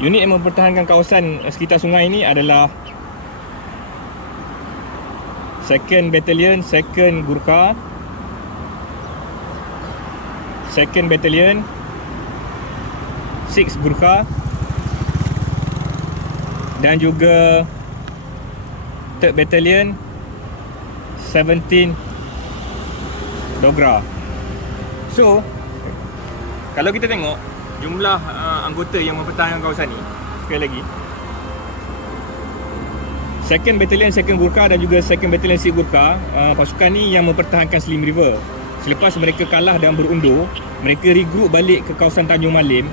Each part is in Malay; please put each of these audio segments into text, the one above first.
Unit yang mempertahankan kawasan sekitar sungai ini adalah 2nd Battalion, 2nd Gurkha, 2nd Battalion, 6 Gurkha dan juga 3rd Battalion, 17 Dogra. So, kalau kita tengok jumlah anggota yang mempertahankan kawasan ni, sekali lagi, 2nd Battalion, 2nd Gurkha dan juga 2nd Battalion 6 Gurkha, pasukan ni yang mempertahankan Slim River. Selepas mereka kalah dan berundur, mereka regroup balik ke kawasan Tanjung Malim.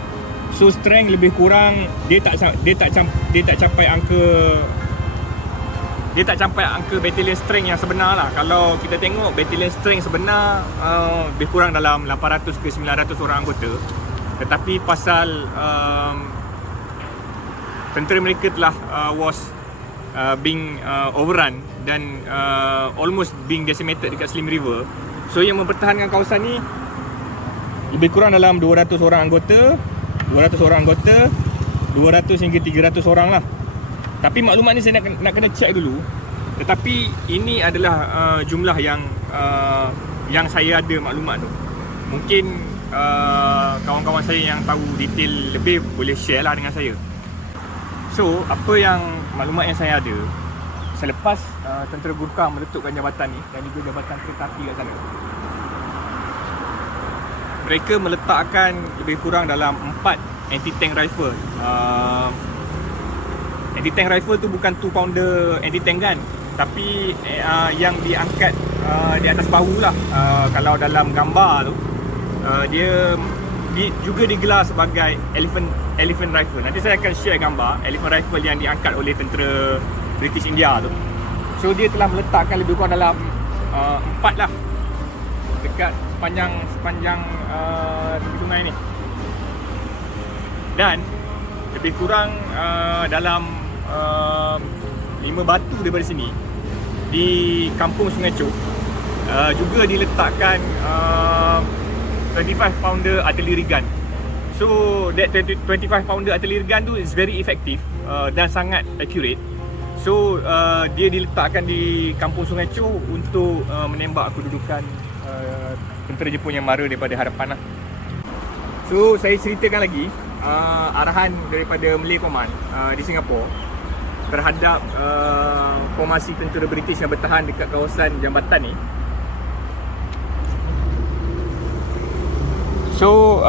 So strength lebih kurang dia tak capai angka battalion strength yang sebenar lah. Kalau kita tengok battalion strength sebenar lebih kurang dalam 800 ke 900 orang anggota. Tetapi pasal tentera mereka telah being overrun dan almost being decimated dekat Slim River. So yang mempertahankan kawasan ni lebih kurang dalam 200 orang anggota, 200 hingga 300 orang lah. Tapi maklumat ni saya nak kena check dulu. Tetapi ini adalah jumlah yang saya ada maklumat tu. Mungkin kawan-kawan saya yang tahu detail lebih boleh share lah dengan saya. So, apa yang maklumat yang saya ada selepas tentera Gurkha meletupkan jabatan ni dan juga jabatan kereta api kat sana, mereka meletakkan lebih kurang dalam 4 anti-tank rifle. Anti-tank rifle tu bukan 2 pounder anti-tank gun, tapi yang diangkat di atas bahu lah. Kalau dalam gambar tu dia juga digelar sebagai elephant rifle. Nanti saya akan share gambar elephant rifle yang diangkat oleh tentera British India tu. So dia telah meletakkan lebih kurang dalam 4 lah dekat sepanjang tepi sungai ni. Dan lebih kurang dalam 5 batu daripada sini di kampung Sungai Chok juga diletakkan 25 pounder artillery gun. So that 25 pounder artillery gun tu is very effective dan sangat accurate. So dia diletakkan di kampung Sungai Chok untuk menembak kedudukan tentera Jepun yang mara daripada hadapan lah. So saya ceritakan lagi arahan daripada Malay Command di Singapura terhadap formasi tentera British yang bertahan dekat kawasan jambatan ni. So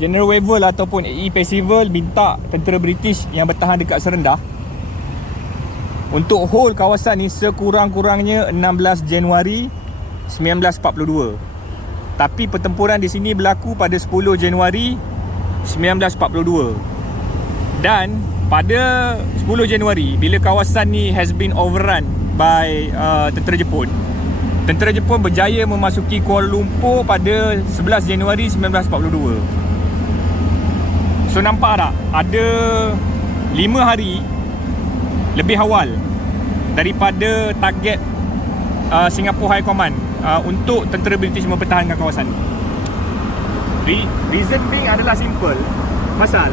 General Wavell ataupun AE Percival minta tentera British yang bertahan dekat Serendah untuk hold kawasan ni sekurang-kurangnya 16 Januari 1942. Tapi pertempuran di sini berlaku pada 10 Januari 1942. Dan pada 10 Januari bila kawasan ni has been overrun by tentera Jepun, tentera Jepun berjaya memasuki Kuala Lumpur pada 11 Januari 1942. So nampak tak? Ada 5 hari lebih awal daripada target Singapore High Command untuk tentera British mempertahankan kawasan ni. Reason being adalah simple. Pasal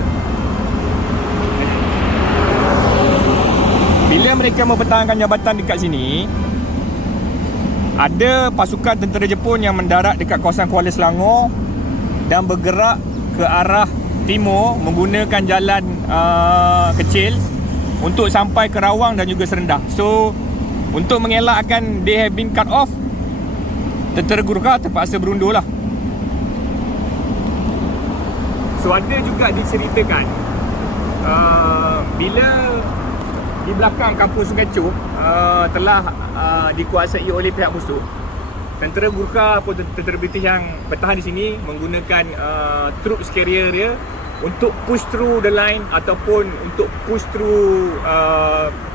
bila mereka mempertahankan jabatan dekat sini, ada pasukan tentera Jepun yang mendarat dekat kawasan Kuala Selangor dan bergerak ke arah timur menggunakan jalan kecil untuk sampai ke Rawang dan juga Serendah. So untuk mengelakkan they have been cut off, tentera Gurkha terpaksa berundur lah. So ada juga diceritakan bila di belakang kampung Sungai Chok telah dikuasai oleh pihak musuh, tentera Gurkha atau tentera British yang bertahan di sini menggunakan troops carrier dia untuk push through the line ataupun untuk push through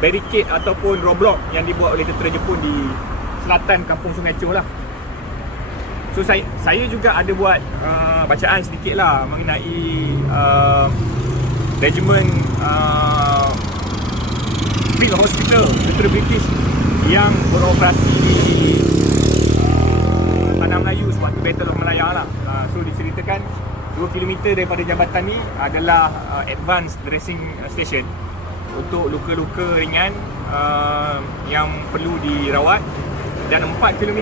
barricade ataupun roadblock yang dibuat oleh tentera Jepun di selatan kampung Sungai Chok lah. So saya juga ada buat bacaan sedikit lah mengenai regiment Field Hospital tentera British yang beroperasi di Tanah Melayu sewaktu Battle of Malaya lah. So diceritakan 2 km daripada jambatan ni adalah advanced dressing station untuk luka-luka ringan yang perlu dirawat, dan 4 km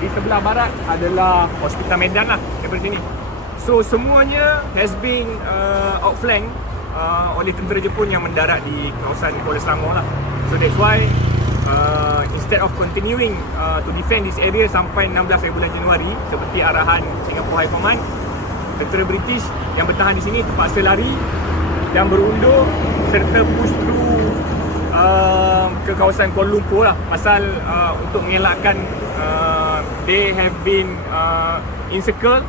di sebelah barat adalah Hospital Medan lah daripada sini. So semuanya has been outflanked oleh tentera Jepun yang mendarat di kawasan Kuala Selangor lah. So that's why instead of continuing to defend this area sampai 16 hari bulan Januari seperti arahan Singapore High Command, tentera British yang bertahan di sini terpaksa lari dan berundur serta push through ke kawasan Kuala Lumpur lah, pasal untuk mengelakkan they have been encircled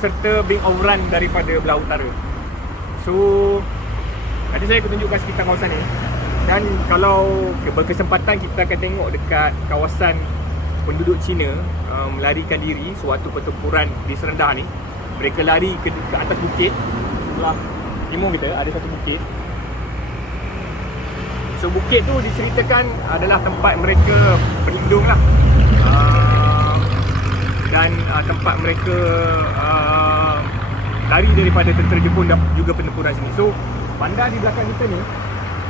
serta being overrun daripada belah utara. So nanti saya akan tunjukkan sekitar kawasan ni, dan kalau berkesempatan kita akan tengok dekat kawasan penduduk Cina melarikan diri sewaktu pertempuran di Serendah ni. Mereka lari ke atas bukit sebelah timur kita, ada satu bukit. So bukit tu diceritakan adalah tempat mereka berlindung lah, dan tempat mereka lari daripada tentera Jepun dan juga pertempuran sini. So bandar di belakang kita ni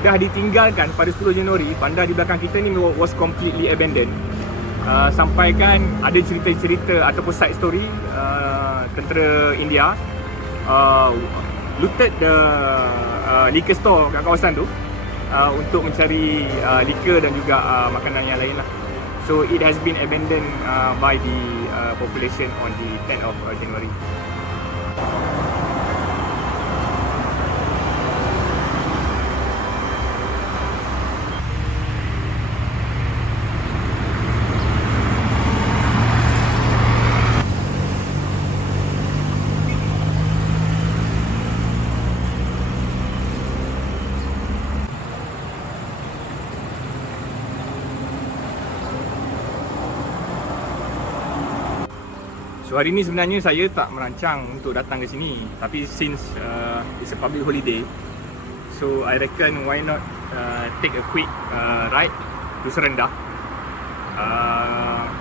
dah ditinggalkan pada 10 Januari. Bandar di belakang kita ni was completely abandoned. Sampaikan ada cerita-cerita ataupun side story tentera India looted the liquor store kat kawasan tu untuk mencari liquor dan juga makanan yang lain lah. So it has been abandoned by the population on the 10th of January. So hari ni sebenarnya saya tak merancang untuk datang ke sini, tapi since it's a public holiday, so I reckon why not take a quick ride to Serendah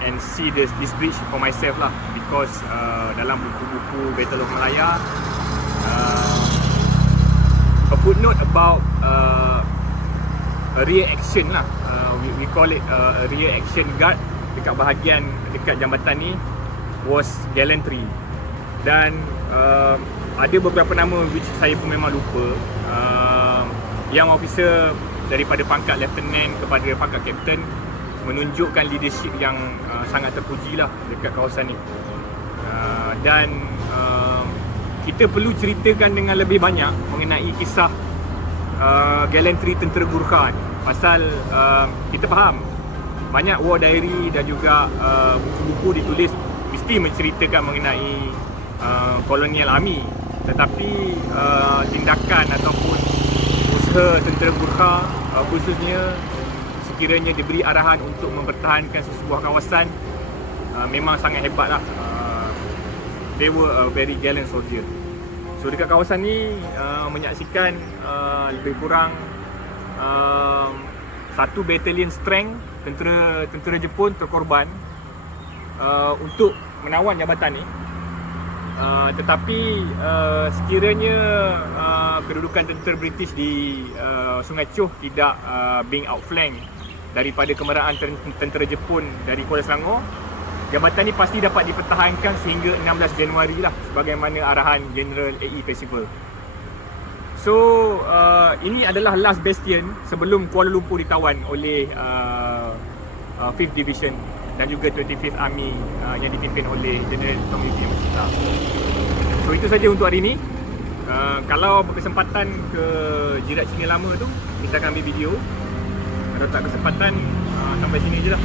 and see this bridge for myself lah, because dalam buku-buku Battle of Malaya a footnote about a rear action lah, we call it a rear action guard dekat bahagian dekat jambatan ni was gallantry, dan ada beberapa nama which saya pun memang lupa, yang officer daripada pangkat lieutenant kepada pangkat captain menunjukkan leadership yang sangat terpuji lah dekat kawasan ni, dan kita perlu ceritakan dengan lebih banyak mengenai kisah gallantry tentera Gurkha, pasal kita faham banyak war diary dan juga buku-buku ditulis mesti menceritakan mengenai colonial army, tetapi tindakan ataupun usaha tentera Gurkha khususnya sekiranya diberi arahan untuk mempertahankan sesebuah kawasan memang sangat hebat lah. They were a very gallant soldier. So dekat kawasan ni menyaksikan lebih kurang 1 battalion strength tentera Jepun terkorban untuk menawan jambatan ni, tetapi sekiranya kedudukan tentera British di Sungai Choh tidak being outflanked daripada kemerahan tentera Jepun dari Kuala Selangor, jambatan ni pasti dapat dipertahankan sehingga 16 Januari lah, sebagaimana arahan General A.E. Percival. So ini adalah last bastion sebelum Kuala Lumpur ditawan oleh 5th Division dan juga 25th Army yang dipimpin oleh General Tommy Yamashita. So itu saja untuk hari ini. Kalau berkesempatan ke Jirat Cina Lama tu, kita akan ambil video. Kalau tak kesempatan, sampai sini je lah.